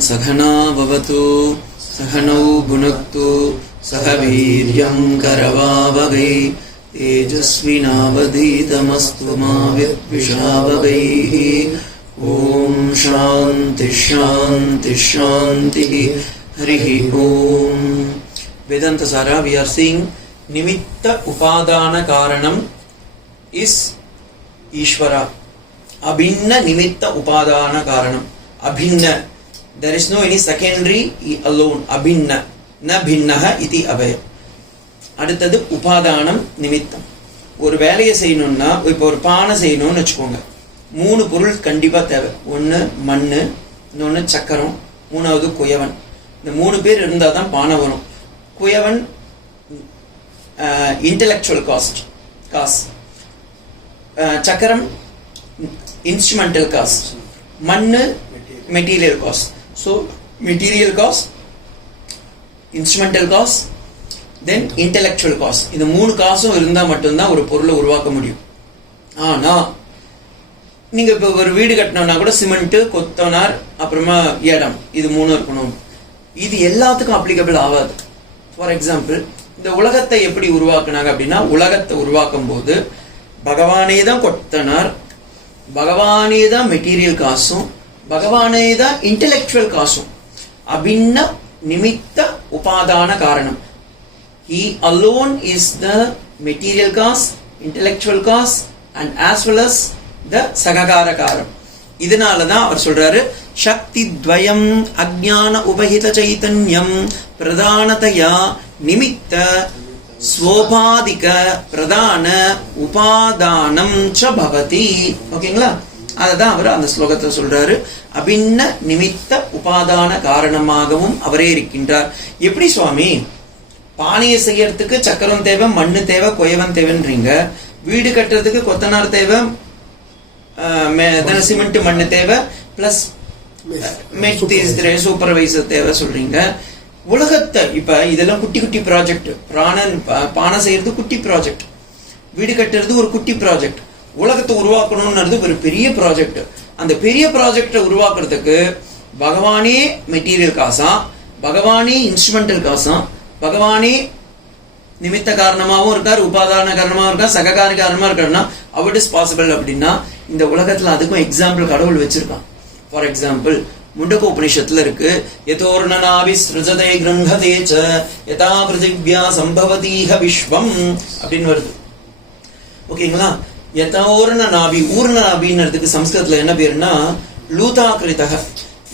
सहना भवतु सहनौ भुनक्तु सह वीर्यं करवावहै तेजस्विनावधीतमस्तु मा विद्विषावहैः। ओम शांति शांति शांति। हरिः ओम। वेदांत सारा we are seeing निमित्त उपादान कारणम is ईश्वरा। अभिन्न निमित्त उपादान कारणम अभिन्न, there is no any secondary alone, अभिन्न न भिन्नः इति अभय। அடுத்தது உபாதானம் நிமித்தம். ஒரு வேலையை செய்யணும்னா இப்போ ஒரு பானை செய்யணும்னு வச்சுக்கோங்க, 3 பொருள் கண்டிப்பா தேவை. ஒன்று மண், இன்னொன்று சக்கரம், மூணாவது குயவன். இந்த 3 பேர் இருந்தால் தான் பானை வரும். குயவன் இன்டெலெக்சுவல் காஸ்ட், சக்கரம் இன்ஸ்ட்ருமெண்டல் காஸ்ட், மண்ணு material cause. So material cause, instrumental cause, then intellectual cause. இந்த 3 காசும் இருந்தால் மட்டும்தான் ஒரு பொருளை உருவாக்க முடியும். ஆனால் நீங்க இப்போ ஒரு வீடு கட்டணும்னா கூட சிமெண்ட், கொத்தனார், அப்புறமா இடம், இது 3 இருக்கணும். இது எல்லாத்துக்கும் அப்ளிகபிள் ஆகாது. ஃபார் எக்ஸாம்பிள், இந்த உலகத்தை எப்படி உருவாக்குனாங்க அப்படின்னா, உலகத்தை உருவாக்கும் போது பகவானே தான் கொத்தனார், பகவானே தான் மெட்டீரியல் காசும், பகவானே தான் இன்டெலெக்சுவல் காசும். அபின்ன நிமித்த உபாதான காரணம். He alone is the material cause, intellectual cause, and as well as the சககார காரம். இதனாலதான் அவர் சொல்றாரு, சக்தி துவயம் அஜ்ஞான உபஹித சைதன்யம் பிரதானதயா நிமித்த ஸ்வோபாதிக பிரதான உபாதானம் ச பவதி. ஓகேங்களா? அததான் அவர் அந்த ஸ்லோகத்தை சொல்றாரு. அபின்ன நிமித்த உபாதான காரணமாகவும் அவரே இருக்கின்றார். எப்படி சுவாமி, பானையை செய்யறதுக்கு சக்கரம் தேவை, மண்ணு தேவை, குயவன் தேவைன்றீங்க. வீடு கட்டுறதுக்கு கொத்தனார் தேவை, சிமெண்ட் மண்ணு தேவை, பிளஸ் சூப்பர்வைசர் தேவை சொல்றீங்க. உலகத்தை இப்ப இதெல்லாம் குட்டி குட்டி ப்ராஜெக்ட். பானை செய்யறது குட்டி ப்ராஜெக்ட், வீடு கட்டுறது ஒரு குட்டி ப்ராஜெக்ட், உலகத்தை உருவாக்கணும்ன்றது ஒரு பெரிய ப்ராஜெக்ட். அந்த பெரிய ப்ராஜெக்டை உருவாக்குறதுக்கு பகவானே மெட்டீரியல் காசா, பகவானே இன்ஸ்ட்ருமெண்டல் காசா, பகவானே நிமித்த காரணமாகவும் இருக்கார், உபாதான காரணமாகவும் இருக்கார், சககார காரணமா இருக்காருன்னா அவட் இஸ் பாசிபிள். அப்படின்னா இந்த உலகத்துல அதுக்கும் எக்ஸாம்பிள் கடவுள் வச்சிருக்கான். ஃபார் எக்ஸாம்பிள், முண்டக உபனிஷத்துல இருக்கு, யதோர்ணனாபி ஸ்ருஜதே கிரந்ததேச்ச யதா பிருதிவ்யா சம்பவதீஹ விஸ்வம் அப்படின்னு வருது. ஓகேங்களா? யதோர்ணனாபி, ஊர்ணனாபின்றதுக்கு சம்ஸ்கிருதத்துல என்ன பேருன்னா லூதாகிருதக.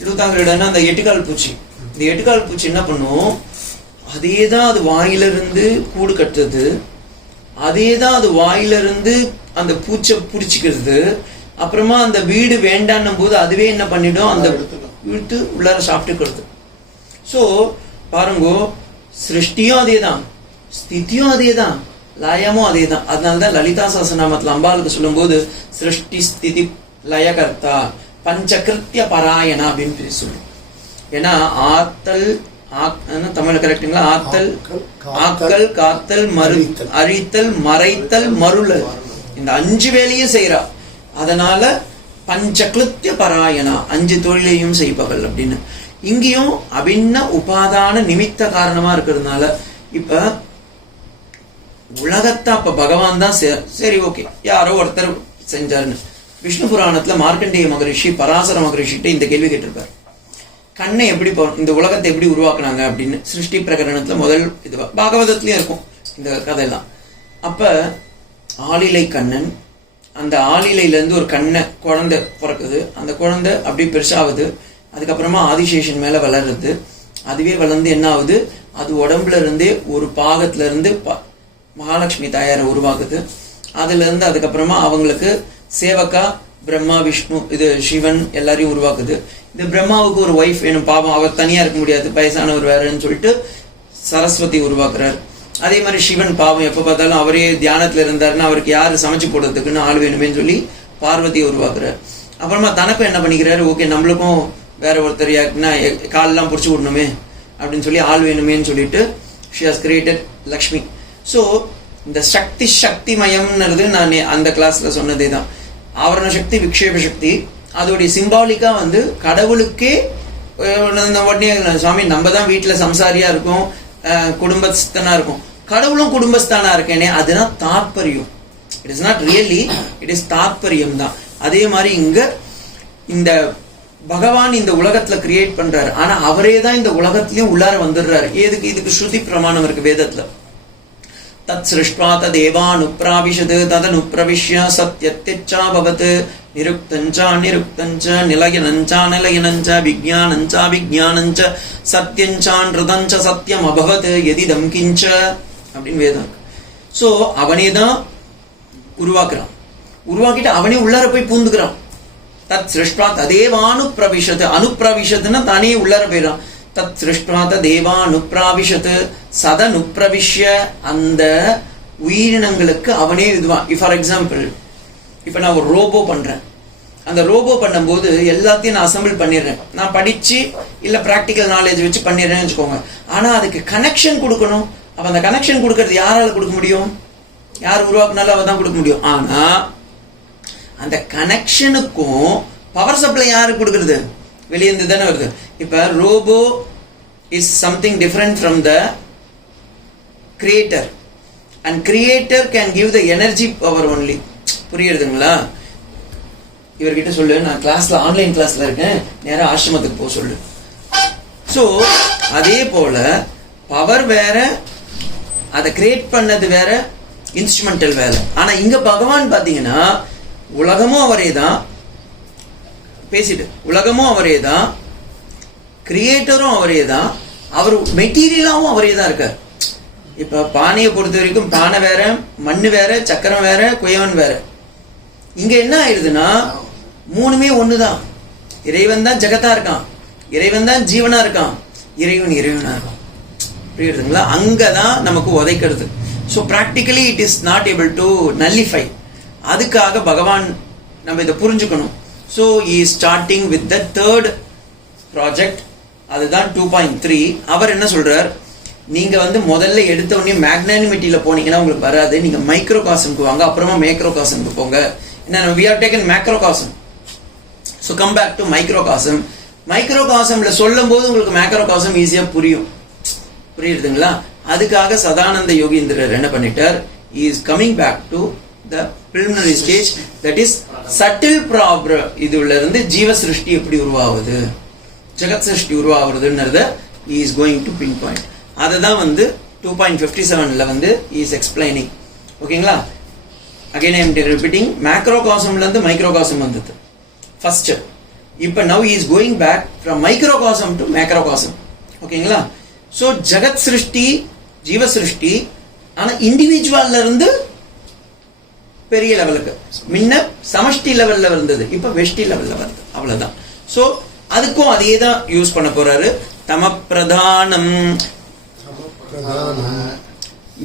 லூதாகிருடன்னா அந்த 8 கால் பூச்சி. இந்த 8 கால் பூச்சி என்ன பண்ணும், அதேதான் அது வாயிலிருந்து கூடு கட்டுறது, அதேதான் அது வாயிலிருந்து அந்த பூச்சை பிடிச்சிக்கிறது. அப்புறமா அந்த வீடு வேண்டான்னும் போது அதுவே என்ன பண்ணிடும், அந்த வீட்டு உள்ளார சாப்பிட்டுக்கிறது. ஸோ பாருங்க, சிருஷ்டியும் அதே தான், ஸ்திதியும் அதே தான், லயமும் அதே தான். அதனால்தான் லலிதா சஹஸ்ரநாமத்துல அம்பாளுக்கு சொல்லும் போது சிருஷ்டி ஸ்திதி லயகர்த்தா பஞ்சகிருத்திய பராயணா அப்படின்னு சொல்லும். ஏன்னா ஆத்தல், தமிழ் கரெக்டுங்களா? ஆத்தல், ஆக்கல், காத்தல், அழித்தல், மறைத்தல், மருளல், இந்த 5 வேலையும் செய்யறா. அதனால பஞ்சகிருத்திய பராயணா, 5 தொழிலையும் செய்பவள் அப்படின்னு. இங்கேயும் அபின்ன உபாதான நிமித்த காரணமா இருக்கிறதுனால இப்ப உலகத்தை அப்ப பகவான் தான் சரி ஓகே யாரோ ஒருத்தர் செஞ்சாருன்னு. விஷ்ணு புராணத்துல மார்க்கண்டேய மகரிஷி பராசர மகரிஷிட்ட இந்த கேள்வி கேட்டிருப்பார், கண்ணை எப்படி இந்த உலகத்தை எப்படி உருவாக்குனாங்க அப்படின்னு. சிருஷ்டி பிரகரணத்துல முதல் இது பாகவதத்திலயும் இருக்கும் இந்த கதையெல்லாம். அப்ப ஆளிலை கண்ணன், அந்த ஆளிலையில இருந்து ஒரு குழந்தை பிறக்குது. அந்த குழந்தை அப்படி பெருசாகுது. அதுக்கப்புறமா ஆதிசேஷன் மேல வளருது. அதுவே வளர்ந்து என்ன ஆகுது, அது உடம்புல இருந்தே ஒரு பாகத்துல இருந்து மகாலட்சுமி தாயாரை உருவாக்குது. அதுல இருந்து அதுக்கப்புறமா அவங்களுக்கு சேவக்கா பிரம்மா, விஷ்ணு, இது சிவன் எல்லாரையும் உருவாக்குது. இந்த பிரம்மாவுக்கு ஒரு ஒய்ஃப் வேணும், பாவம் அவர் தனியா இருக்க முடியாது, வயசானவர் வேறன்னு சொல்லிட்டு சரஸ்வதி உருவாக்குறாரு. அதே மாதிரி சிவன் பாவம் எப்ப பார்த்தாலும் அவரே தியானத்துல இருந்தாருன்னா அவருக்கு யாரு சமைச்சு போடுறதுக்குன்னு ஆள் வேணுமேன்னு சொல்லி பார்வதியை உருவாக்குறாரு. அப்புறமா தனக்கும் என்ன பண்ணிக்கிறாரு, ஓகே நம்மளுக்கும் வேற ஒருத்தர் காலெல்லாம் புடிச்சு விடணுமே அப்படின்னு சொல்லி ஆள் வேணுமேன்னு சொல்லிட்டு she has created Lakshmi. So இந்த சக்தி மயம்ன்றது நான் அந்த கிளாஸ்ல சொன்னதே தான். ஆவரண சக்தி, விக்ஷேப சக்தி, அதோடைய சிம்பாலிக்கா கடவுளுக்கே உடனே சுவாமி நம்ம தான் வீட்டுல சம்சாரியா இருக்கும், குடும்பஸ்தனா இருக்கும், கடவுளும் குடும்பஸ்தானா இருக்கேனே, அதுதான் தாத்பரியம். It is not really, it is தாத்பரியம் தான். அதே மாதிரி இங்க இந்த பகவான் இந்த உலகத்துல கிரியேட் பண்றாரு, ஆனா அவரே தான் இந்த உலகத்திலயும் உள்ளார வந்துடுறாரு. இதுக்கு ஸ்ருதி பிரமாணம் இருக்கு வேதத்துல. தத் சிருஷ்ட்வா ததேவானுப்ராவிஷத் ததனுப்ரவிஷ்ய சத்யத்யச்சா பவத் நிருக்தஞ்சா நிருக்தஞ்ச நிலயனஞ்சா நிலயனஞ்ச விஜ்ஞானஞ்சா விஜ்ஞானஞ்ச சத்யஞ்சா நிருதஞ்ச சத்யம் அபவத் யதிதம் கிஞ்ச அப்படின்னு வேதம் இருக்கு. சோ அவனே தான் உருவாக்குறான், உருவாக்கிட்டு அவனே உள்ளார போய் பூந்துக்கிறான். தத் சிருஷ்ட்வா ததேவானுப்ரவிஷத், அனுப்ரவிஷத்னா தானே உள்ளார போயிடான். தத் சிருஷ்ட்வா ததேவானுப்ராவிஷத் சதனுப்ரவிஷ்ய, அந்த உயிரினங்களுக்கு அவனே இதுவான். ஃபார் எக்ஸாம்பிள், இப்ப நான் ஒரு ரோபோ பண்றேன், அந்த ரோபோ பண்ணும்போது எல்லாத்தையும் நான் அசம்பிள் பண்ணிடுறேன், நான் படிச்சு இல்ல பிராக்டிக்கல் நாலேஜ் வச்சு பண்ணிடுறேன்னு வச்சுக்கோங்க. ஆனா அதுக்கு கனெக்ஷன் கொடுக்கணும். அப்ப அந்த கனெக்ஷன் கொடுக்கறது யாரால கொடுக்க முடியும்? யார் உருவாக்குனாலும் அவ தான் கொடுக்க முடியும். ஆனா அந்த கனெக்ஷனுக்கும் பவர் சப்ளை யாரு கொடுக்கறது? வெளியேந்து தானே வருது. இப்ப robot is something different from the creator, and creator can give the energy power only. புரியுதுங்களா? இவர்கிட்ட சொல்லு, நான் கிளாஸ்ல ஆன்லைன் கிளாஸ்ல இருக்கேன், நேரா ஆசிரமத்துக்கு போக சொல்லு. சோ அதே போல பவர் வேற, அதை கிரியேட் பண்ணது வேற, இன்ஸ்ட்ருமெண்டல் வேற. ஆனா இங்க பகவான் பாத்தீங்கன்னா உலகமும் அவரே தான், பேசிட்டு உலகமும் அவரே தான், கிரியேட்டரும் அவரே தான், அவர் மெட்டீரியலாவும் அவரே தான் இருக்கார். இப்ப பானையை பொறுத்த வரைக்கும் பானை வேற, மண்ணு வேற, சக்கரம் வேற, குயவன் வேற. இங்க என்ன ஆயிடுதுன்னா மூணுமே ஒண்ணுதான். இறைவன் தான் ஜெகத்தா இருக்கான், இறைவன் தான் ஜீவனா இருக்கான், இறைவன் இறைவனா இருக்கான். புரியுதுங்களா? அங்கதான் நமக்கு உதைக்கிறது. So practically it is not able to nullify. அதுக்காக பகவான் நம்ம இதை புரிஞ்சுக்கணும். So is starting with the third project, அதுதான் 2.3. அவர் என்ன சொல்றார்? நீங்க முதல்ல எடுத்த உடனே மேக்னானிமிட்டியில போனீங்கன்னா உங்களுக்கு வராது, நீங்க மைக்ரோ காசம்க்கு வாங்க, அப்புறமா மேக்ரோ காசம்க்கு போங்க. என்ன, we have taken macrocosm. So come back to microcosm. மைக்ரோகாசம்ல சொல்லும் போது உங்களுக்கு மேக்ரோகாசம் ஈஸியா புரியும். புரியுதுங்களா? அதுக்காக சதானந்த யோகீந்திரர் என்ன பண்ணிட்டார்? he is coming back to the preliminary stage, that is subtle problem. இதுல இருந்து ஜீவ சிருஷ்டி எப்படி உருவாகுது, ஜெகத் சிருஷ்டி உருவாகுதுன்றத he is going to pinpoint. அதுதான் 2.57ல he is explaining. ஓகேங்களா? again I am repeating, macrocosmல இருந்து மைக்ரோகாசம் வந்தது ஃபர்ஸ்ட். இப்ப now he is going back from microcosm to macrocosm. ஓகேங்களா? சோ ஜெகத் சிருஷ்டி, ஜீவ சிருஷ்டி, ஆனா இண்டிவிஜுவல்ல இருந்து பெரிய லெவலுக்கு, முன்ன சமஷ்டி லெவல்ல இருந்தது, இப்ப வெஷ்டி லெவல்ல வருது. அவ்வளவுதான். சோ அதுக்கும் அதே தான் யூஸ் பண்ண போறாரு. தம பிரதானம்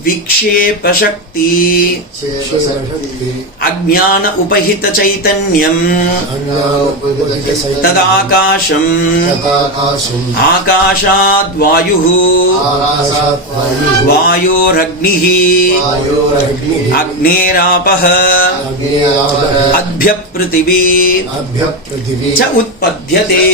விக்ஷேப சக்தி அஜ்ஞான உபஹித சைதன்யம் ததாகாசம் ஆகாஷாத் வாயுः வாயோரக்னிः அக்னேராபः அத்ய பிருத்திவி ச உத்பத்யதே.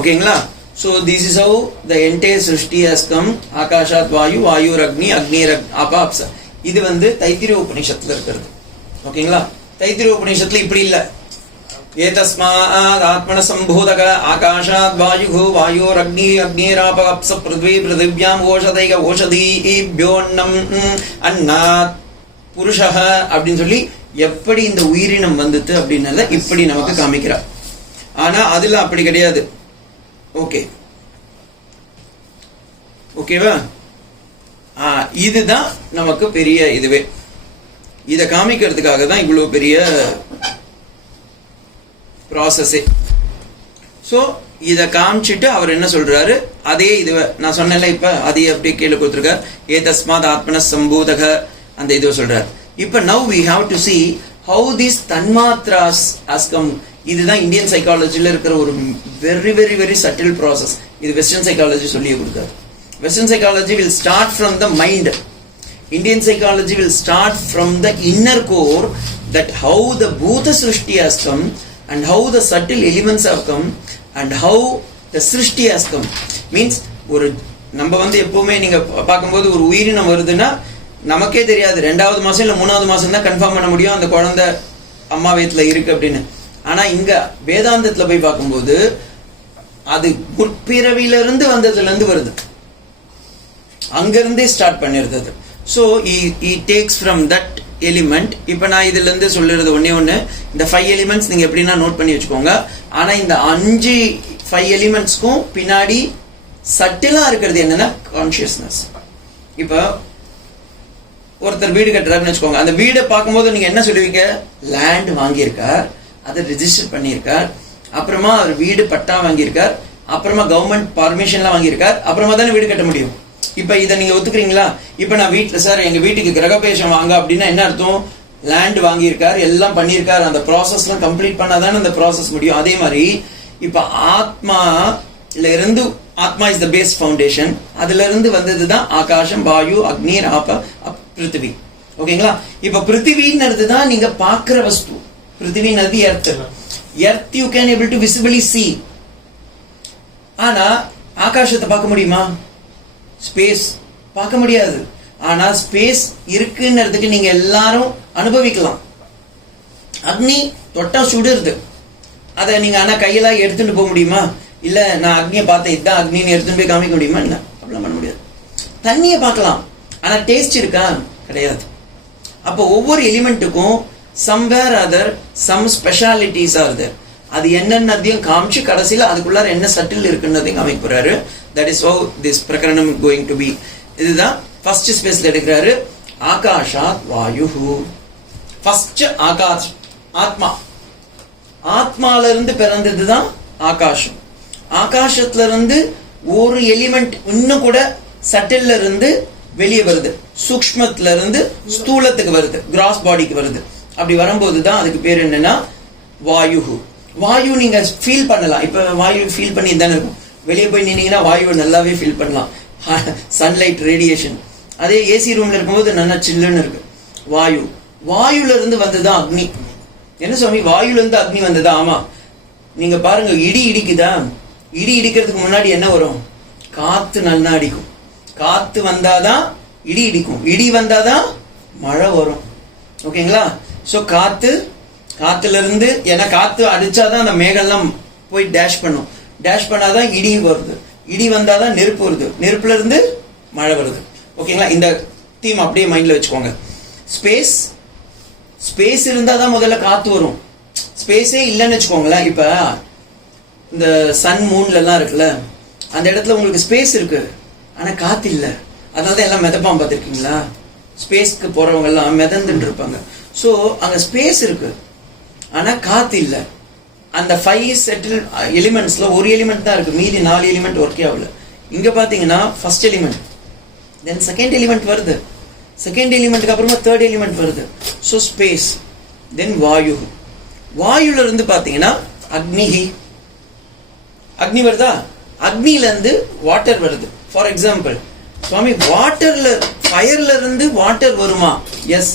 ஓகேங்களா? So this is how the entire Srishti has come. Akashat Vayu, Vayu Ragni, Agni Apa Apsa. இது தைத்திரிய உபநிஷத்துல இருக்கிறது. ஓகேங்களா? தைத்திரிய உபநிஷத்துல இப்படி இல்ல. ஏதஸ்மாத் ஆத்மன சம்போதக ஆகாஷாத் வாயுः வாயோரக்னி அக்னிராப அப்ச பிருத்வி பிருதிவ்யாம் ஓஷதைக ஓஷதீப்யோன்னம் அன்னாத் புருஷஹ அப்படின்னு சொல்லி எப்படி இந்த உயிரினம் வந்துட்டு அப்படின்றத இப்படி நமக்கு காமிக்கிறார். ஆனா அதுல அப்படி கிடையாது. ஓகே, ஓகேவா? இதுதான் நமக்கு பெரிய இதுவே. இத காமிக்கிறதுக்காக தான் இவ்வளவு பெரிய ப்ராசஸே. சோ இத காமிச்சிட்டு அவர் என்ன சொல்றாரு? அதே இதுவை நான் சொன்னேன்ல, இப்ப அதே அப்படியே கீழே கொடுத்திருக்கார். ஏதஸ்மாத் ஆத்மன சம்பூதக, அந்த இதுவை சொல்றாரு. இப்ப now we have to see how these tanmatras has come. இதுதான் இந்தியன் சைக்காலஜில இருக்கிற ஒரு very very very subtle process. இது வெஸ்டர்ன் சைக்காலஜி சொல்லியே கொடுக்காது. Western psychology will start from the mind. Indian psychology will start from the inner core, that how the bhuta srishti has come and how the subtle elements have come and how the சிருஷ்டி has come. Means ஒரு நம்ம எப்பவுமே நீங்க பார்க்கும்போது ஒரு உயிரினம் வருதுன்னா நமக்கே தெரியாது, 2வது மாசம் இல்ல 3வது மாசம் தான் கன்ஃபார்ம் பண்ண முடியும் அந்த குழந்தை அம்மா வயித்துல இருக்கு அப்படின்னு. ஆனா இங்க வேதாந்தத்துல போய் பார்க்கும்போது அது முற்பிறவில இருந்து வந்ததுல இருந்து வருது, அங்கிருந்தே ஸ்டார்ட் பண்ணிருந்தது. So he takes from that element. இப்போ நான் இதுல இருந்து சொல்லுறது ஒண்ணு, இந்த 5 எலிமெண்ட்ஸ் நீங்க எப்படின்னா நோட் பண்ணி வச்சுக்கோங்க. ஆனா இந்த 5 எலிமெண்ட்ஸ்க்கும் பின்னாடி சட்டிலா இருக்கிறது என்னன்னா கான்சியஸ்னஸ். இப்போ ஒருத்தர் வீடு கட்டுறாருன்னு வச்சுக்கோங்க, அந்த வீடை பார்க்கும்போது நீங்க என்ன சொல்லுவீங்க? லேண்ட் வாங்கியிருக்கார், அதை ரிஜிஸ்டர் பண்ணியிருக்கார், அப்புறமா அவர் வீடு பட்டா வாங்கியிருக்கார், அப்புறமா கவர்மெண்ட் பர்மிஷன்லாம் வாங்கியிருக்கார், அப்புறமா தானே வீடு கட்ட முடியும். இப்ப இதை நீங்க ஒத்துக்கிறீங்களா? இப்ப நான் வீட்டுல சார் எங்க வீட்டுக்கு கிரகபேஷம் வாங்க அப்படின்னா என்ன அர்த்தம்? லேண்ட் வாங்கியிருக்கார், எல்லாம் பண்ணியிருக்கார், அந்த ப்ராசஸ் எல்லாம் கம்ப்ளீட் பண்ணாதானே அந்த ப்ராசஸ் முடியும். அதே மாதிரி இப்ப ஆத்மால இருந்து, ஆத்மா இஸ் த பேஸ் ஃபவுண்டேஷன், அதுல இருந்து வந்ததுதான் ஆகாசம், வாயு, அக்னி, ஆப, பிருத்திவி. ஓகேங்களா? இப்ப பிருத்திவின்னு தான் நீங்க பாக்குற வஸ்து. பிருத்திவி நதி earth. Earth you can able to visibly see. ஆனா ஆகாசத்தை பார்க்க முடியுமா? ஸ்பேஸ் பார்க்க முடியாது. ஆனா ஸ்பேஸ் இருக்குன்றதுக்கு நீங்க எல்லாரும் அனுபவிக்கலாம். அக்னி தொட்டா சுடுறது, அதை நீங்க ஆனா கையில எடுத்துட்டு போக முடியுமா? இல்ல நான் அக்னியை பார்த்தேன், இதுதான் அக்னின்னு எடுத்துட்டு போய் காமிக்க முடியுமா? என்ன அப்படிலாம் பண்ண முடியாது. தண்ணியை பார்க்கலாம், ஆனா டேஸ்ட் இருக்கா? கிடையாது. அப்போ ஒவ்வொரு எலிமெண்ட்டுக்கும் somewhere other some specialities are there. அது என்னென்னதையும் காமிச்சு கடைசியில் அதுக்குள்ளார என்ன சட்டில் இருக்குன்றதையும் காமிக்க போறாரு. தட் இஸ் ஹவ் திஸ் பிரகரணம் கோயிங் டு பி. இதுதான் ஃபர்ஸ்ட் ஸ்பேஸ்ல எடுக்கிறாரு. ஆகாஷாத் வாயு. ஃபர்ஸ்ட் ஆகாஷ், ஆத்மா. ஆத்மால இருந்து பிறந்ததுதான் ஆகாஷம். ஆகாசத்துல இருந்து ஒரு எலிமெண்ட் இன்னும் கூட சட்டில்ல இருந்து வெளியே வருது, சூக்ஷ்மத்துல இருந்து ஸ்தூலத்துக்கு வருது, கிராஸ் பாடிக்கு வருது. அப்படி வரும்போதுதான் அதுக்கு பேர் என்னன்னா வாயு. வாயு நீங்க ஃபீல் பண்ணலாம். இப்ப வாயு ஃபீல் பண்ணி தானே இருக்கும். வெளியே போய் நின்னீங்கன்னா வாயுவை நல்லாவே ஃபீல் பண்ணலாம், சன்லைட் ரேடியேஷன். அதே ஏசி ரூம்ல இருக்கும்போது நல்லா சில்லுன்னு இருக்கு. வாயு, வாயுல இருந்து வந்ததுதான் அக்னி. என்ன சுவாமி, வாயுல இருந்து அக்னி வந்ததா? ஆமா. நீங்க பாருங்க, இடி இடிக்குதா? இடி இடிக்கிறதுக்கு முன்னாடி என்ன வரும்? காத்து நல்லா அடிக்கும். காத்து வந்தாதான் இடி இடிக்கும், இடி வந்தாதான் மழை வரும். ஓகேங்களா? சோ காத்துல இருந்து, ஏன்னா காத்து அடிச்சாதான் அந்த மேகெல்லாம் போய் டேஷ் பண்ணும், டேஷ் பண்ணாதான் இடி வருது, இடி வந்தாதான் நெருப்பு வருது, நெருப்புல இருந்து மழை வருது. ஓகேங்களா? இந்த தீம் அப்படியே மைண்ட்ல வச்சுக்கோங்க. ஸ்பேஸ் இருந்தாதான் முதல்ல காத்து வரும். ஸ்பேஸே இல்லைன்னு வச்சுக்கோங்களேன். இப்ப இந்த சன் மூன்ல எல்லாம் இருக்குல்ல, அந்த இடத்துல உங்களுக்கு ஸ்பேஸ் இருக்கு, ஆனா காத்து இல்ல. அதனாலதான் எல்லாம் மிதப்பான் பார்த்திருக்கீங்களா? ஸ்பேஸ்க்கு போறவங்க எல்லாம் மிதந்துட்டு இருப்பாங்க. சோ அங்க ஸ்பேஸ் இருக்கு, ஆனா காத்து இல்ல. அந்த 5 செட்டில் எலிமெண்ட்ஸ்ல ஒரு எலிமெண்ட் தான் இருக்கு, மீதி 4 எலிமெண்ட் ஒர்க்கே ஆகல. இங்க பாத்தீங்கன்னா first element, then second element வருது, செகண்ட் எலிமெண்ட்டுக்கு அப்புறமா தேர்ட் எலிமெண்ட் வருது. சோ ஸ்பேஸ், தென் வாயு. வாயுல இருந்து பாத்தீங்கன்னா அக்னிஹி, அக்னி வருதா? அக்னில இருந்து வாட்டர் வருது. ஃபார் எக்ஸாம்பிள், சுவாமி வாட்டர்ல, ஃபயர்ல இருந்து வாட்டர் வருமா? எஸ்.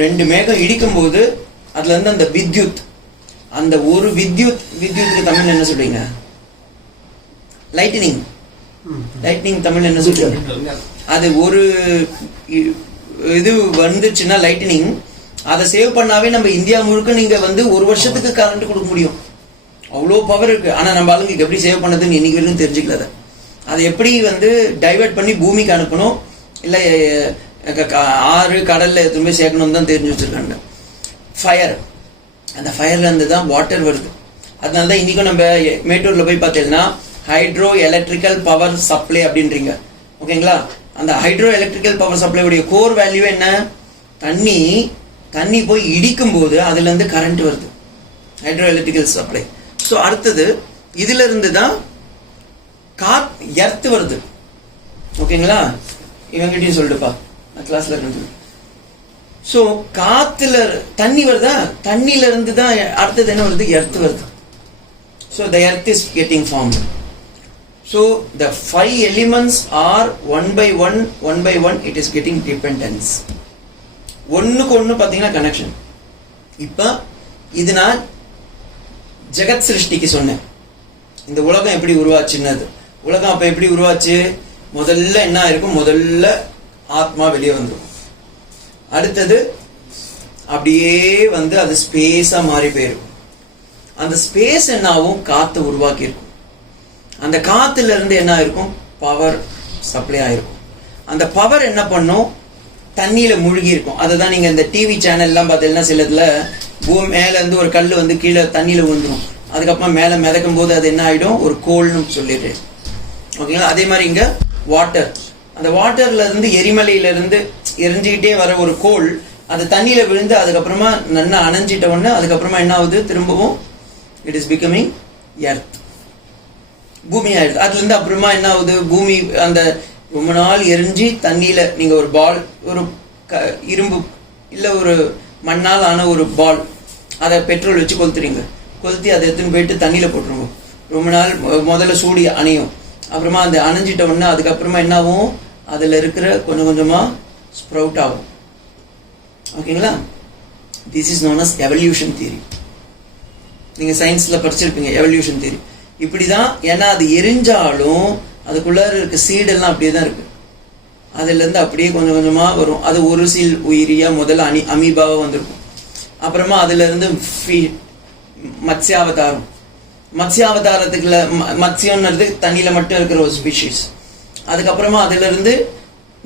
2 மேகம் இடிக்கும் போது அதுல இருந்து அந்த வித்யுத், அந்த ஒரு வித்யுத்துக்கு தமிழ் என்ன சொல்றீங்க? லைட்னிங். லைட்னிங் தமிழ் என்ன சொல்றீங்க? அது ஒரு இது வந்துச்சுன்னா லைட்னிங், அதை சேவ் பண்ணாவே நம்ம இந்தியா முழுக்க நீங்க ஒரு வருஷத்துக்கு கரண்ட் கொடுக்க முடியும். அவ்வளோ பவர் இருக்கு. ஆனா நம்ம ஆளுங்களுக்கு எப்படி சேவ் பண்ணதுன்னு இன்னைக்கு வரைக்கும் தெரிஞ்சுக்கல. அதை எப்படி டைவர்ட் பண்ணி பூமிக்கு அனுப்பணும், இல்ல ஆறு கடல்ல எதுவுமே சேர்க்கணும் தான் தெரிஞ்சு வச்சிருக்காங்க. ஃபயர், அந்த ஃபயர்ல இருந்து தான் வாட்டர் வருது. அதனாலதான் இன்னைக்கும் நம்ம மேட்டூர்ல போய் பார்த்தீங்கன்னா ஹைட்ரோ எலக்ட்ரிக்கல் பவர் சப்ளை அப்படின்றீங்க. ஓகேங்களா? அந்த ஹைட்ரோ எலக்ட்ரிக்கல் பவர் சப்ளை உடைய கோர் வேல்யூ என்ன? தண்ணி போய் இடிக்கும் போது அதுல இருந்து கரண்ட் வருது, ஹைட்ரோ எலக்ட்ரிக்கல் சப்ளை. ஸோ அடுத்தது இதுல இருந்து தான் எர்த் வருது. ஓகேங்களா? இவங்கிட்டையும் சொல்லிட்டுப்பா, நான் கிளாஸ்ல இருந்து. ஸோ காத்துல தண்ணி வருதா? தண்ணில இருந்து தான் அடுத்தது என்ன வருது? எர்த் வருது. So the earth is getting formed. So the 5 elements are one by one it is getting dependence. ஒன்னுக்கு ஒன்னு பாத்தீங்கன்னா கனெக்ஷன். இப்ப இது நான் ஜெகத் சிருஷ்டிக்கு சொன்னேன். இந்த உலகம் எப்படி உருவாச்சுன்னது. உலகம் அப்ப எப்படி உருவாச்சு? முதல்ல என்ன இருக்கும்? முதல்ல ஆத்மா வெளியே வந்துடும். அடுத்தது அப்படியே வந்து அது ஸ்பேஸா மாறி போயிருக்கும். அந்த ஸ்பேஸ் என்ன ஆகும்? காத்து உருவாக்கி இருக்கும். அந்த காத்துல இருந்து என்ன ஆயிருக்கும்? பவர் சப்ளை ஆயிருக்கும். அந்த பவர் என்ன பண்ணும்? தண்ணியில மூழ்கி இருக்கும். அதுதான் நீங்க இந்த டிவி சேனல் எல்லாம் பார்த்தீங்கன்னா சிலதுல பூமி மேல இருந்து ஒரு கல் வந்து கீழே தண்ணியில விழுந்துரும். அதுக்கப்புறம் மேல மிதக்கும் போது அது என்ன ஆயிடும்? ஒரு கோல்னு சொல்லிட்டு. ஓகேங்களா? அதே மாதிரி இங்க வாட்டர், அந்த வாட்டர்ல இருந்து எரிமலையில இருந்து எரிஞ்சுக்கிட்டே வர ஒரு கோல் அது தண்ணியில விழுந்து அதுக்கப்புறமா நல்லா அணைஞ்சிட்ட உடனே அதுக்கப்புறமா என்ன ஆகுது? திரும்பவும் இட் இஸ் பிகமிங் எர்த், பூமி ஆயிடுது. அதுல இருந்து அப்புறமா என்ன ஆகுது? பூமி அந்த ரொம்ப நாள் எரிஞ்சு தண்ணியில நீங்க ஒரு பால், ஒரு இரும்பு இல்ல ஒரு மண்ணால் ஆன ஒரு பால், அதை பெட்ரோல் வச்சு கொளுத்துறீங்க. கொளுத்தி அதை எடுத்துன்னு போயிட்டு தண்ணியில போட்டுருங்க. ரொம்ப நாள் முதல்ல சூடி அணையும். அப்புறமா அந்த அணைஞ்சிட்ட உடனே அதுக்கப்புறமா என்ன ஆகும்? அதுல இருக்கிற கொஞ்சம் கொஞ்சமா ஸ்ப்ரவுட் ஆகும். ஓகேங்களா? This is known as evolution theory. நீங்க சயின்ஸ்ல படிச்சிருப்பீங்க எவல்யூஷன் தியரி. இப்படிதான். ஏன்னா அது எரிஞ்சாலும் அதுக்குள்ள இருக்க சீடெல்லாம் அப்படியே தான் இருக்கு. அதுல இருந்து அப்படியே கொஞ்சம் கொஞ்சமா வரும். அது ஒரு சீல் உயிரியா முதல்ல அமீபாவா வந்திருக்கும். அப்புறமா அதுல இருந்து மத்ஸ்யாவதாரம். மத்ஸ்யாவதாரத்துக்குள்ள மத்ஸ்யம்ன்றது தண்ணியில மட்டும் இருக்கிற ஒரு ஸ்பீஷீஸ். அதுக்கப்புறமா அதுல இருந்து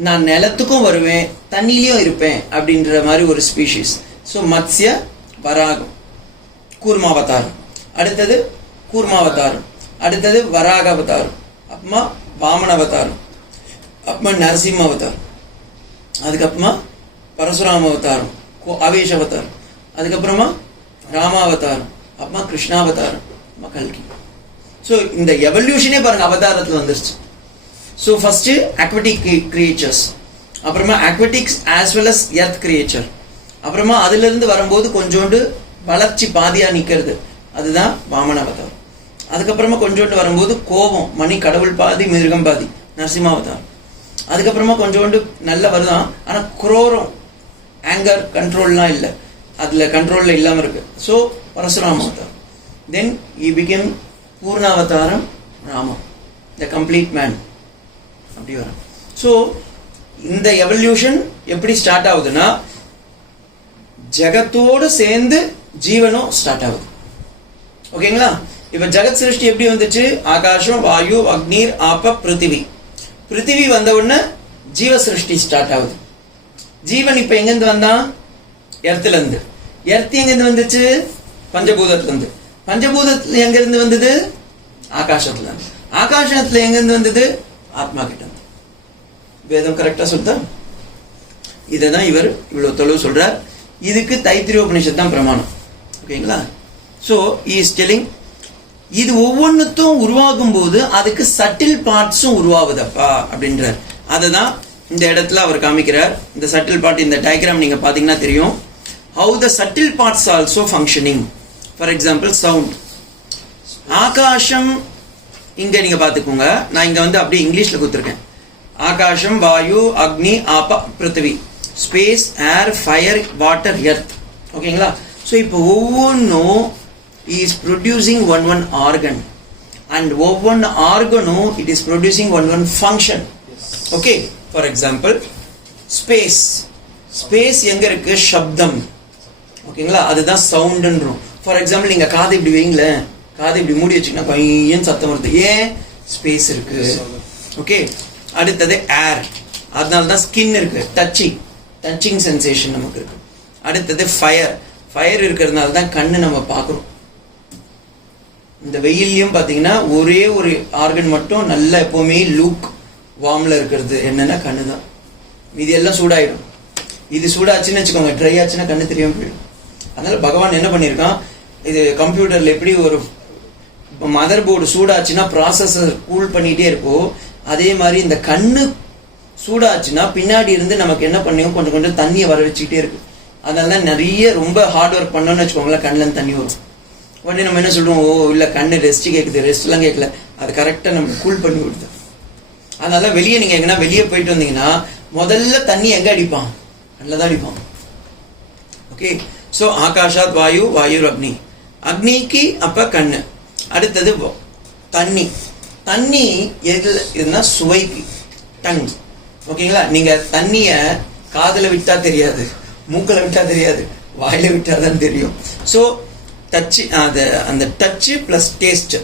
நான் நிலத்துக்கும் வருவேன் தண்ணியிலையும் இருப்பேன் அப்படின்ற மாதிரி ஒரு ஸ்பீஷீஸ். ஸோ மத்ஸ்ய வராகம், கூர்மாவதாரம். அடுத்தது கூர்மாவதாரம், அடுத்தது வராக அவதாரம், அப்புறமா வாமன அவதாரம், அப்புறமா நரசிம்ம அவதாரம், அதுக்கப்புறமா பரசுராம அவதாரம், அவேஷ அவதாரம், அதுக்கப்புறமா ராமாவதாரம், அப்புறமா கிருஷ்ணாவதாரம், கல்கி. ஸோ இந்த எவல்யூஷனே பாருங்க அவதாரத்தில் வந்துருச்சு. ஸோ ஃபர்ஸ்ட் அக்வாட்டிக் கிரியேச்சர்ஸ், அப்புறமா aquatics as well as earth creature, அப்புறமா அதுல இருந்து வரும்போது கொஞ்சோண்டு வளர்ச்சி பாதியா நிக்கிறது, அதுதான் வாமன அவதாரம். அதுக்கப்புறமா கொஞ்சோண்டு வரும்போது கோபம், மணி கடவுள் பாதி மிருகம் பாதி, நரசிம்மாவதாரம். அதுக்கப்புறமா கொஞ்சோண்டு நல்ல வருதான், ஆனா குரோரம் ஆங்கர் கண்ட்ரோல்லாம் இல்லை, அதுல கண்ட்ரோல்ல இல்லாம இருக்கு. ஸோ பரசுராம அவதாரம். தென் he became பூர்ணாவதாரம் Ramam, the complete man. அப்படி வரும். ஸோ இந்த எவல்யூஷன் எப்படி ஸ்டார்ட் ஆகுதுன்னா ஜகத்தோடு சேர்ந்து ஜீவனும் ஸ்டார்ட் ஆகுது. ஓகேங்களா? இப்ப ஜெகத் சிருஷ்டி எப்படி வந்துச்சு? ஆகாசம், வாயு, அக்னீர், ஆப, பிருத்திவி. பிருத்திவி வந்த உடனே ஜீவ சிருஷ்டி ஸ்டார்ட் ஆகுது. ஜீவன் இப்ப எங்கிருந்து வந்தான்? எர்த்துல இருந்து. எர்த் எங்கிருந்து வந்துச்சு? பஞ்சபூதத்துல இருந்து. பஞ்சபூதத்துல எங்க இருந்து வந்தது? ஆகாசத்துல இருந்து. ஆகாசத்துல எங்கிருந்து வந்தது? ஆத்மா கிட்ட இருந்து. வேதம் கரெக்டா சொல்லுதா? இதான் இவர் இவ்வளவு தொலைவு சொல்றார். இதுக்கு தைத்திரியோபனிஷத் தான் பிரமாணம். ஓகேங்களா? சோ இஸ் டெல்லிங் இது ஒவ்வொன்றுத்தும் உருவாகும் போது அதுக்கு சட்டில் பார்ட்ஸும் உருவாகுதப்பா அப்படின்றார். அதுதான் இந்த இடத்துல அவர் காமிக்கிறார். இந்த சட்டில் பார்ட், இந்த டயக்ராம் நீங்க பாத்தீங்கன்னா தெரியும். how the subtle parts also functioning. For example sound. ஆகாசம் இங்க நீங்க பாத்துக்கோங்க. நான் இங்க வந்து அப்படியே இங்கிலீஷ்ல கொடுத்திருக்கேன். ஆகாசம், வாயு, அக்னி, ஆப, பிருத்திவி. Space, air, fire, water, earth. ஓகேங்களா? ஸோ இப்போ ஒவ்வொன்றும் is producing one organ, and ஒவ்வொன்று ஆர்கனும் it is producing one function. Okay, for example space. Space எங்க இருக்கு? சப்தம். ஓகேங்களா? அதுதான் சவுண்டுன்றோம். ஃபார் எக்ஸாம்பிள் நீங்க காது இப்படி வைங்களேன், காது இப்படி மூடி வச்சுக்கன்னா பையன் சத்தம் வருது. ஏன்? ஸ்பேஸ் இருக்கு. ஓகே. அடுத்தது ஏர், அதனால தான் ஸ்கின் இருக்கு, டச்சிங் சென்சேஷன் நமக்கு இருக்கு. அடுத்தது ஃபயர், ஃபயர் இருக்கிறதுனால தான் கண்ணு நம்ம பார்க்குறோம். இந்த வெயிலையும் பார்த்தீங்கன்னா ஒரே ஒரு ஆர்கன் மட்டும் நல்லா எப்பவுமே லூக் வார்ம்ல இருக்கிறது என்னன்னா கண்ணு தான். இது எல்லாம் சூடாயிடும். இது சூடாச்சுன்னு வச்சுக்கோங்க, ட்ரை ஆச்சுன்னா கண்ணு தெரியாம போயிடும். அதனால பகவான் என்ன பண்ணியிருக்கான், இது கம்ப்யூட்டர்ல எப்படி ஒரு மதர் போர்டு சூடாச்சுன்னா ப்ராசஸர் கூல் பண்ணிட்டே இருக்கோ, அதே மாதிரி இந்த கண்ணு சூடாச்சுன்னா பின்னாடி இருந்து நமக்கு என்ன பண்ணியும் கொஞ்சம் கொஞ்சம் தண்ணியை வர வச்சுக்கிட்டே இருக்கு. அதனால தான் நிறைய ரொம்ப ஹார்ட் ஒர்க் பண்ணோம்னு வச்சுக்கோங்களேன், கண்ணுல தண்ணி வரும். உடனே நம்ம என்ன சொல்லுவோம், ஓ இல்லை கண்ணு ரெஸ்ட் கேட்குது, ரெஸ்ட்லாம் கேட்கல, அது கரெக்டாக நம்ம கூல் பண்ணி விடுது. அதனால வெளியே நீங்க எங்கன்னா வெளியே போயிட்டு வந்தீங்கன்னா முதல்ல தண்ணி எங்க அடிப்பான்? கண்ணில் தான் அடிப்பான். ஓகே. ஸோ ஆகாஷாத் வாயு, வாயு அக்னி. அக்னிக்கு அப்ப கண்ணு. அடுத்தது தண்ணி. தண்ணி எதுல இதுனா சுவைக்கு, டங். ஓகேங்களா? நீங்க தண்ணிய காதுல விட்டா தெரியாது, மூக்கல விட்டா தெரியாது, வாயில விட்டாதான் தெரியும். ஸோ டச்சு, அந்த டச்சு பிளஸ் டேஸ்ட்.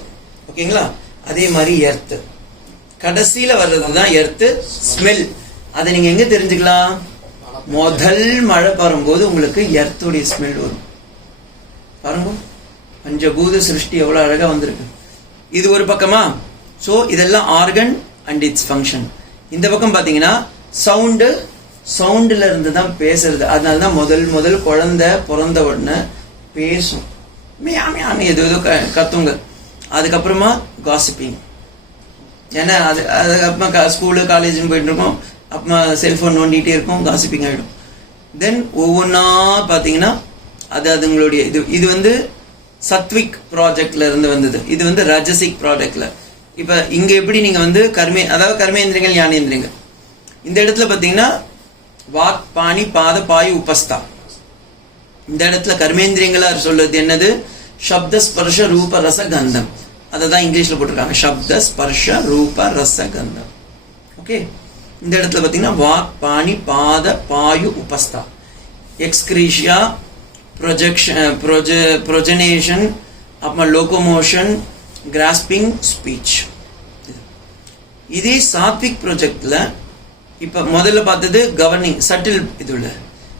ஓகேங்களா? அதே மாதிரி எர்த்து, கடைசியில வர்றதுதான் எர்த்து. ஸ்மெல், அதை நீங்க எங்க தெரிஞ்சுக்கலாம்? முதல் மழை வரும்போது உங்களுக்கு எர்த்துடைய ஸ்மெல் வரும். பாருங்க, பஞ்சபூத சிருஷ்டி எவ்வளவு அழகா வந்திருக்கு. இது ஒரு பக்கமா. ஸோ இதெல்லாம் ஆர்கன் அண்ட் இட்ஸ் ஃபங்க்ஷன். இந்த பக்கம் பாத்தீங்கன்னா சவுண்டு, சவுண்டுல இருந்து தான் பேசுறது. அதனாலதான் முதல் குழந்தை பிறந்த உடனே பேசும், மியாமியான்னு ஏதோ கத்துங்க. அதுக்கப்புறமா காசிப்பிங். ஏன்னா அதுக்கப்புறமா ஸ்கூலு காலேஜ்னு போயிட்டு இருக்கோம், அப்புறமா செல்போன் நோண்டிகிட்டே இருக்கும், காசிப்பிங் ஆகிடும். தென் ஒவ்வொன்றா பார்த்தீங்கன்னா அதுங்களுடைய இது வந்து சத்விக் ப்ராஜெக்ட்ல இருந்து வந்தது. இது வந்து ரஜசிக் ப்ராஜெக்ட்ல. இப்போ இங்கே எப்படி நீங்கள் வந்து அதாவது கர்மேந்திரியங்கள், ஞானேந்திரியங்கள். இந்த இடத்துல பார்த்தீங்கன்னா வாக், பாணி, பாத, பாயு, உபஸ்தா. இந்த இடத்துல கர்மேந்திரியங்களா சொல்றது என்னது? சப்த, ஸ்பர்ஷ, ரூப, ரச, கந்தம். அதை தான் இங்கிலீஷ்ல போட்டிருக்காங்க, சப்த, ஸ்பர்ஷ, ரூப, ரச, கந்தம். ஓகே. இந்த இடத்துல பார்த்தீங்கன்னா வாக், பாணி, பாத, பாயு, உபஸ்தா. எக்ஸ்கிரீஷியா, ப்ரொஜனேஷன், அப்புறமா லோகோமோஷன், கிராஸ்பிங், ஸ்பீச். இதே சாத்விக் ப்ராஜெக்ட்ல இப்ப முதல்ல பார்த்தது கவர்னிங், சட்டில் இதுல.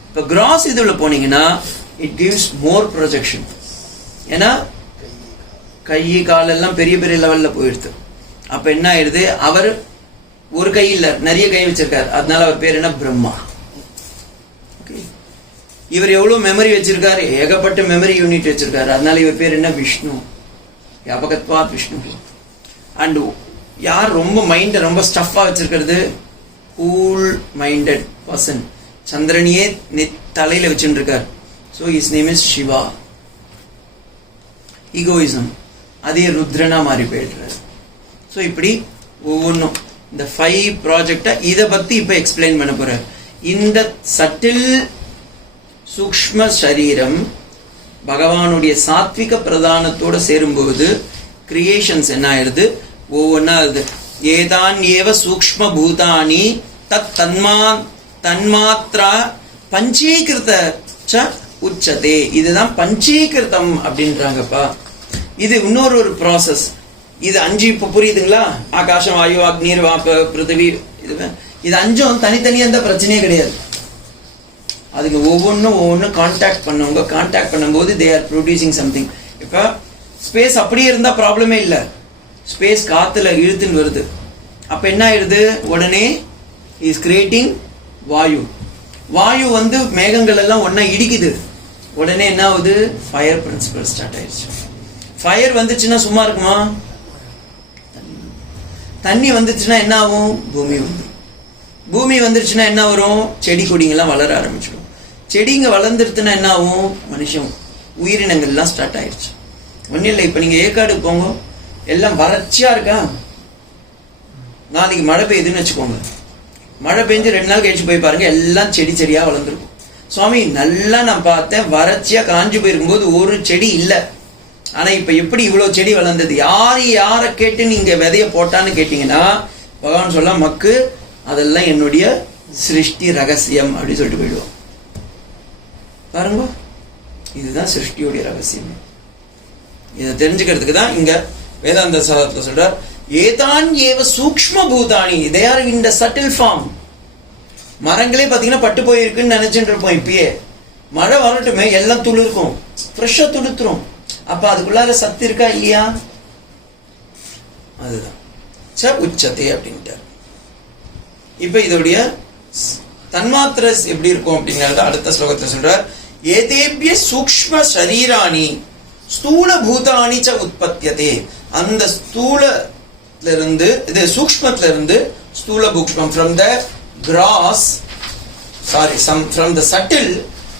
இப்ப கிராஸ் இதுல போனீங்கன்னா இட் கிவ்ஸ் மோர் ப்ரொஜெக்ஷன். ஏன்னா கை காலெல்லாம் பெரிய பெரிய லெவல்ல போயிடுது. அப்ப என்ன ஆயிடுது? அவர் ஒரு கை இல்ல, நிறைய கை வச்சிருக்காரு. அதனால அவர் பேர் என்ன? பிரம்மா. இவர் எவ்வளவு மெமரி வச்சிருக்காரு? ஏகப்பட்ட மெமரி யூனிட் வச்சிருக்காரு. அதனால இவர் பேர் என்ன? விஷ்ணு. வியாபகத்வாத் விஷ்ணு. அண்ட் யார் ரொம்ப மைண்ட ரொம்ப ஸ்டஃபா வச்சிருக்கிறது? Cool minded person. சந்திரனியே தலையில வச்சுட்டு இருக்கார். So is name is Shiva. Egoism, அதே ருத்ரனா மாறி போயிடுறாரு. ஸோ இப்படி ஒவ்வொன்றும் இந்த 5 ப்ராஜெக்டை இதை பத்தி இப்ப எக்ஸ்பிளைன் பண்ண போறார். இந்த சட்டில் சூக்ஷ்ம சரீரம் பகவானுடைய சாத்விக பிரதானத்தோட சேரும்போது கிரியேஷன்ஸ் என்ன ஆயிடுது? ஒவ்வொன்னா அது ஏதான் ஏவ சூக்ஷ்ம பூதானி தத் தன்மாத்ரா பஞ்சீகிருத உச்சதே. இதுதான் பஞ்சீகிருதம் அப்படின்றாங்கப்பா. இது இன்னொரு ப்ராசஸ். இது 5 இப்ப புரியுதுங்களா? ஆகாசம், வாயு, அக்னீர், வாப்ப, பிருத்திவி. இது 5 தனித்தனியா இருந்தா பிரச்சனையே கிடையாது. அதுக்கு ஒவ்வொன்றும் கான்டாக்ட் பண்ணவங்க கான்டாக்ட் பண்ணும்போது தே ஆர் ப்ரொடியூசிங் சம்திங். இப்ப ஸ்பேஸ் அப்படியே இருந்தா ப்ராப்ளமே இல்லை. ஸ்பேஸ் காத்துல இழுத்துன்னு வருது. அப்ப என்ன ஆயிடுது? உடனே இஸ் கிரியேட்டிங் வாயு. வாயு வந்து மேகங்கள் எல்லாம் ஒன்னா இடிக்குது. உடனே என்ன ஆகுது? ஃபயர் பிரின்சிபல் ஸ்டார்ட் ஆயிடுச்சு. ஃபயர் வந்துச்சுன்னா சும்மா இருக்குமா? தண்ணி வந்துச்சுன்னா என்ன ஆகும்? பூமி வந்து பூமி வந்துருச்சுன்னா என்ன வரும்? செடி கொடிங்கெல்லாம் வளர ஆரம்பிச்சிடும். செடிங்க வளர்ந்துருச்சுன்னா என்ன ஆகும்? மனுஷன் உயிரினங்கள்லாம் ஸ்டார்ட் ஆயிடுச்சு. ஒன்றும் இல்லை. இப்போ நீங்கள் ஏற்காடு போங்க, எல்லாம் வறட்சியா இருக்கா? நாளைக்கு மழை பெய்யுதுன்னு வச்சுக்கோங்க. மழை பெஞ்சு 2 நாள் கழிச்சு போய் பாருங்க, எல்லாம் செடியா வளர்ந்துருக்கும். சுவாமி நல்லா நான் பார்த்தேன், வறட்சியா காஞ்சு போயிருக்கும்போது ஒரு செடி இல்லை. ஆனா இப்ப எப்படி இவ்வளவு செடி வளர்ந்தது? யாரை கேட்டு நீங்க விதைய போட்டான்னு கேட்டீங்கன்னா பகவான் சொல்ல, மக்கு அதெல்லாம் என்னுடைய சிருஷ்டி ரகசியம் அப்படின்னு சொல்லிட்டு போயிடுவோம். பாருங்க, இதுதான் சிருஷ்டியோடைய ரகசியம். இதை தெரிஞ்சுக்கிறதுக்கு தான் இங்க வேதாந்த சாதத்துல சொல்றார், ஏதான் ஏவ சூக்ஷ்ம பூதானி, they are in the subtle form. மரங்களே பாத்தீங்கன்னா பட்டு போயிருக்குன்னு நினைச்சுட்டு இருப்போம். இப்பயே மழை வரட்டுமே எல்லாம் துளிர்க்கும், ஃப்ரெஷ்ஷா துளுத்துரும். அப்ப அதுக்குள்ளார சத்து இருக்கா இல்லையா? அதுதான் உச்சத்தை அப்படின்ட்டார். இப்ப இதோடைய தன்மாத்திரஸ் எப்படி இருக்கும் அப்படிங்கறத அடுத்த ஸ்லோகத்துல சொல்றார். ஏதேபிய சூக்ஷ்ம சரீராணி ஸ்தூல பூதானி ச உற்பத்தியதே. அந்த ஸ்தூலத்துல இருந்து, இது சூக்ஷ்மத்துல இருந்து ஸ்தூல பூக்ஷ்மம், from the subtle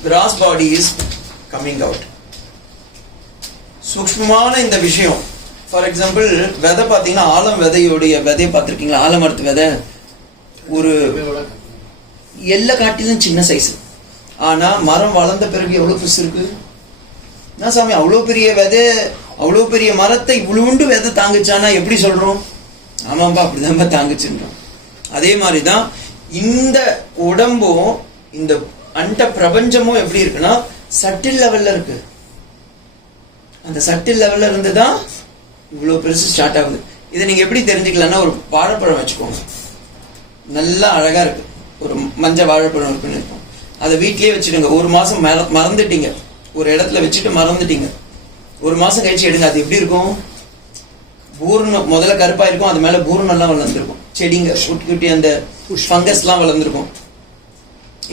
gross body is coming out. சூக்ஷ்மமான இந்த விஷயம். ஃபார் எக்ஸாம்பிள் விதை பார்த்தீங்கன்னா ஆலம் விதையோடைய விதையை பார்த்துருக்கீங்களா? ஆலமரத்து விதை ஒரு எல்லை காட்டிலும் சின்ன சைஸ். ஆனா மரம் வளர்ந்த பிறகு எவ்வளவு பெருசு இருக்கு? நான் சாமி அவ்வளோ பெரிய விதை, அவ்வளோ பெரிய மரத்தை இவ்வளோண்டு விதை தாங்குச்சானா எப்படி சொல்றோம்? ஆமாம்பா அப்படிதான்ப்பா தாங்குச்சுன்றோம். அதே மாதிரிதான் இந்த உடம்பும் இந்த அண்ட பிரபஞ்சமும் எப்படி இருக்குன்னா சட்டில் லெவல்ல இருக்கு. அந்த சட்டில் லெவல்ல இருந்துதான் இவ்வளவு பெருசு ஸ்டார்ட் ஆகுது. இதை நீங்க எப்படி தெரிஞ்சுக்கலாம்னா, ஒரு வாழைப்பழம் வச்சுக்கோங்க, நல்லா அழகா இருக்கு, ஒரு மஞ்சள் வாழைப்பழம் இருக்குன்னு இருக்கும். அதை வீட்லயே வச்சுடுங்க. ஒரு மாசம் மறந்துட்டீங்க, ஒரு இடத்துல வச்சுட்டு மறந்துட்டீங்க, ஒரு மாசம் கழிச்சு எடுங்க. அது எப்படி இருக்கும்? பூர்ணம் முதல்ல கருப்பா இருக்கும், அது மேல பூர்ணம் எல்லாம் வளர்ந்துருக்கும், செடிங்க குட்டி குட்டி அந்த ஃபங்கஸ் எல்லாம் வளர்ந்துருக்கும்.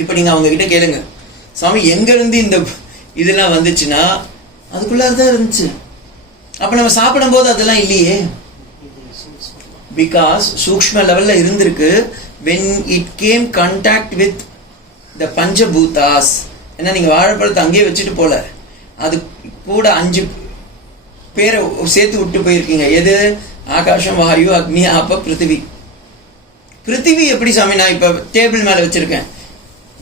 இப்ப நீங்க அவங்க கிட்ட கேளுங்க, சாமி எங்க இருந்து இந்த இதெல்லாம் வந்துச்சுன்னா அதுக்குள்ளதான் இருந்துச்சு. அப்ப நம்ம சாப்பிடும் போது அதெல்லாம் இல்லையே, பிகாஸ் சூக்ஷ்ம லெவல்ல இருந்திருக்கு. when it came contact with the பஞ்சபூதாஸ், ஏன்னா நீங்க வாழைப்பழத்தை அங்கேயே வச்சுட்டு போல, அது கூட 5 பேரை சேர்த்து விட்டு போயிருக்கீங்க. எது? ஆகாசம், வாயு, அக்னி, ஆப்ப, பிருத்திவி. பிருத்திவி எப்படி சாமி? நான் இப்ப டேபிள் மேல வச்சிருக்கேன்,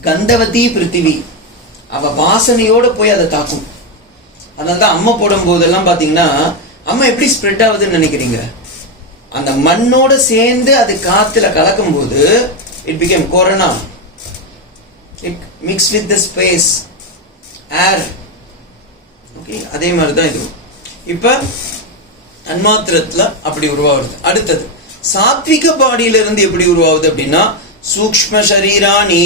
கந்தவதி பிருத்திவி, அவ வாசனையோட போய் அதை தாக்கும். அதனால்தான் அம்மா போடும் போதெல்லாம் பாத்தீங்கன்னா அம்மா எப்படி ஸ்ப்ரெட் ஆகுதுன்னு நினைக்கிறீங்க? அந்த மண்ணோட சேர்ந்து அது காத்துல கலக்கும் போது it became corona, it mix with the space, air. Okay, அதே மாதிரிதான் இது. இப்ப தன்மாத்திரத்துல அப்படி உருவாகுது. அடுத்தது சாத்விக பாடியில இருந்து எப்படி உருவாகுது அப்படின்னா, சூக்ஷ்ம சரீராணி,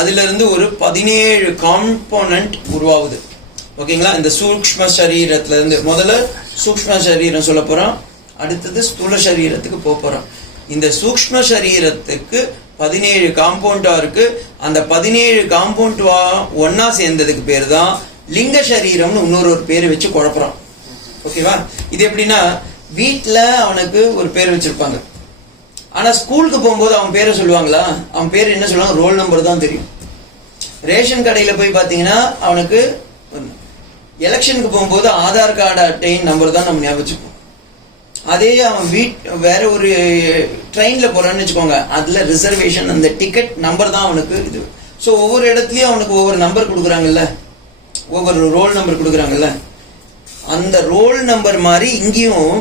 அதுல இருந்து ஒரு 17 காம்போனன்ட் உருவாகுது. ஓகேங்களா? இந்த சூக்ஷ்ம சரீரத்துல இருந்து முதல்ல சூக்ஷ்ம சரீரம் சொல்ல போறோம், அடுத்தது ஸ்தூல சரீரத்துக்கு போறோம். இந்த சூக்ஷ்ம சரீரத்துக்கு 17 காம்பவுண்டா இருக்கு. அந்த 17 காம்பவுண்ட் ஒன்னா சேர்ந்ததுக்கு பேர் தான் லிங்க சரீரம்னு இன்னொரு பேர் வச்சு குழப்பறான். ஓகேவா? இது எப்படின்னா, வீட்டுல அவனுக்கு ஒரு பேர் வச்சிருப்பாங்க, ஆனா ஸ்கூலுக்கு போகும்போது அவன் பேரை சொல்லுவாங்களா? அவன் பேர் என்ன சொல்லுவாங்க? ரோல் நம்பர் தான் தெரியும். ரேஷன் கடையில போய் பாத்தீங்கன்னா அவனுக்கு எலெக்ஷனுக்கு போகும்போது ஆதார் கார்டு அட்டையின் நம்பர் தான் நம்ம ஞாபகம் வச்சுப்போம். அதே அவன் வேற ஒரு ட்ரெயின்ல போறான்னு வச்சுக்கோங்க, அதுல ரிசர்வேஷன் அந்த டிக்கெட் நம்பர் தான் அவனுக்கு இது. ஸோ ஒவ்வொரு இடத்துலயும் அவனுக்கு ஒவ்வொரு நம்பர் கொடுக்குறாங்கல்ல, ஒவ்வொரு ரோல் நம்பர் கொடுக்குறாங்கல்ல, அந்த ரோல் நம்பர் மாதிரி இங்கேயும்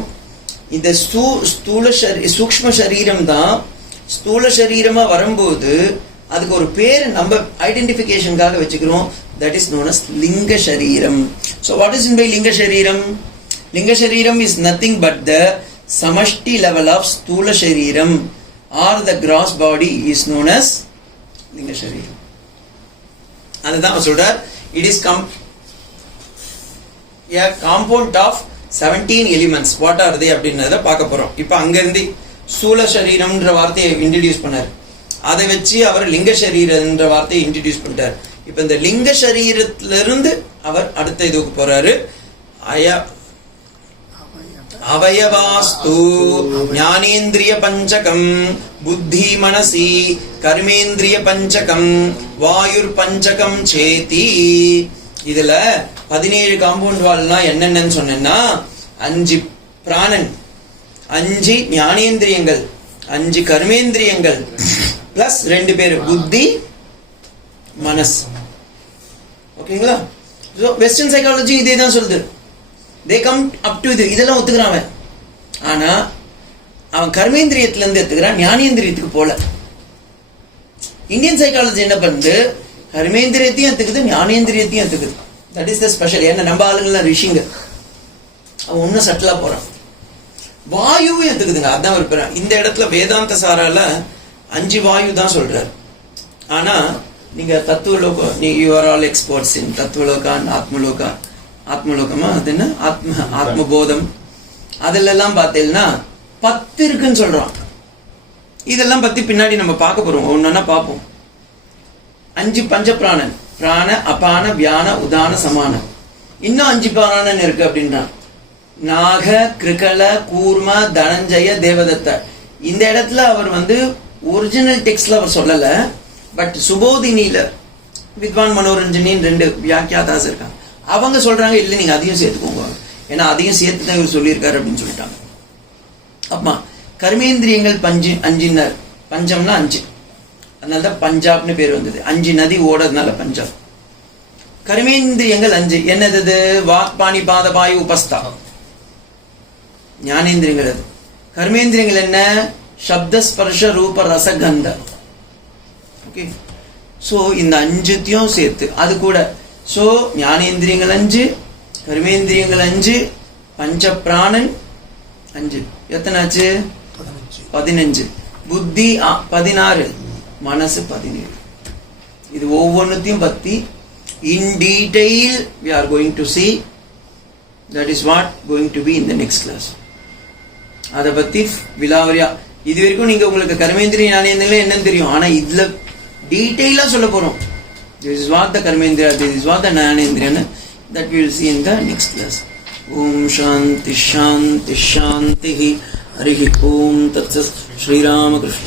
இந்த சூக்ஷ்ம சரீரம் தான் ஸ்தூல சரீரமா வரும்போது அதுக்கு ஒரு பேர் நம்ம ஐடென்டிபிகேஷனுக்காக வச்சுக்கிறோம். That is known as linga sariram. So what is in by linga sariram? லிங்க சரீரம் இஸ் நத்திங் பட் த சமஷ்டி level of sthula sariram or the gross body is known as linga sariram. அதுதான் சொல்றார். It is a compound of 17 elements. What are they அப்படின்றத பார்க்க போறோம். இப்ப அங்கிருந்து ஸ்தூல சரீரம்ன்ற வார்த்தையை இன்ட்ரடியூஸ் பண்ணார், அதை வச்சு அவர் லிங்க சரீரம்ன்ற வார்த்தையை இன்ட்ரடியூஸ் பண்ணிட்டார். இப்ப இந்த லிங்க சரீரத்திலிருந்து அவர் அடுத்த இதுக்கு போறாரு. அவயவாஸ்து ஞானேந்திரிய பஞ்சகம், புத்தி மனசி கர்மேந்திரிய பஞ்சகம், வாயுர் பஞ்சகம் சேதி. இதுல 17 காம்பவுண்ட் வால்னா என்னென்னு சொன்னா, 5 பிராணன், 5 ஞானேந்திரியங்கள், 5 கர்மேந்திரியங்கள், பிளஸ் 2 பேர் புத்தி மனஸ். ஓகேங்களா? வெஸ்டர்ன் சைக்காலஜி இதே தான் சொல்லுது. தே கம் அப் டு இது, இதெல்லாம் ஒத்துக்கிறான். ஆனா அவன் கர்மேந்திரியத்துல இருந்து எடுத்துக்கிறான், ஞானேந்திரியத்துக்கு போல. இந்தியன் சைக்காலஜி என்ன பண்ணுது? கர்மேந்திரியத்தையும் எடுத்துக்குது, ஞானேந்திரியத்தையும் எடுத்துக்குது. That is the special. ஏன்னா நம்ம ஆளுங்கள்லாம் ரிஷிங்க, அவன் ஒன்னும் சட்டிலா போறான். வாயுவும் எடுத்துக்குதுங்க, அதான் விருப்பம். இந்த இடத்துல வேதாந்த சாரால 5 வாயு தான் சொல்றாரு. ஆனா நீங்க தத்துவலோகம், you are all experts in தத்துவலோகான், ஆத்மலோகமா, அது என்ன ஆத்மபோதம், அதுல எல்லாம் பார்த்தீங்கன்னா 10 இருக்குன்னு சொல்றான். இதெல்லாம் பத்தி பின்னாடி நம்ம பார்க்க போறோம், ஒன்னா பார்ப்போம். 5 பஞ்ச பிராணன், பிராண அபான வியான உதான சமான. இன்னும் 5 பிராணன் இருக்கு அப்படின்றான். நாக, கிருகல, கூர்ம, தனஞ்சய, தேவதத்த. இந்த இடத்துல அவர் ஒரிஜினல் டெக்ஸ்ட்ல அவர் சொல்லல, பட் சுபோதினில வித்வான் மனோரஞ்சனின் 2 வியாக்கியாதாஸ் இருக்காங்க, அவங்க சொல்றாங்க இல்ல நீங்க அதையும் சேர்த்துக்கோங்க, ஏன்னா அதையும் சேர்த்து தான் இவர் சொல்லியிருக்காரு அப்படின்னு சொல்லிட்டாங்க. அப்பா கர்மேந்திரியங்கள் 5 பஞ்சம்னா 5, அதனாலதான் பஞ்சாப்னு பேர் வந்தது. 5 நதி ஓடுறதுனால பஞ்சாப். கர்மேந்திரியங்கள் 5 என்னது? வாக் பாணி பாத வாயு உபஸ்தா ஞானேந்திரியங்கள். அது கர்மேந்திரியங்கள் என்ன? சப்த ஸ்பர்ஷ ரூப ரசகந்த. ஓகே, சோ இந்த 5த்தையும் சேர்த்து அது கூட. சோ ஞானேந்திரியங்கள் 5, கர்மேந்திரியங்கள் 5, பஞ்ச பிராணன் 5, எத்தனாச்சு? 15. புத்தி 16, மனசு 17. இது ஒவ்வொன்றுத்தையும் பத்தி in detail we are going to see. That is what going to be in the next class. அத பத்தி விலாவரியா இது வரைக்கும் நீங்க உங்களுக்கு கர்மேந்திரிய ஞானேந்திரியங்கள் என்னன்னு தெரியும். ஆனா இதுல டீடைலா சொல்ல போறோம். This is what the karmendriya, this is what the jnanendriya, that we will see in the next class. Om Shanti Shanti Shanti. Harihi Om Tat Sat. Shri Rama Krishna.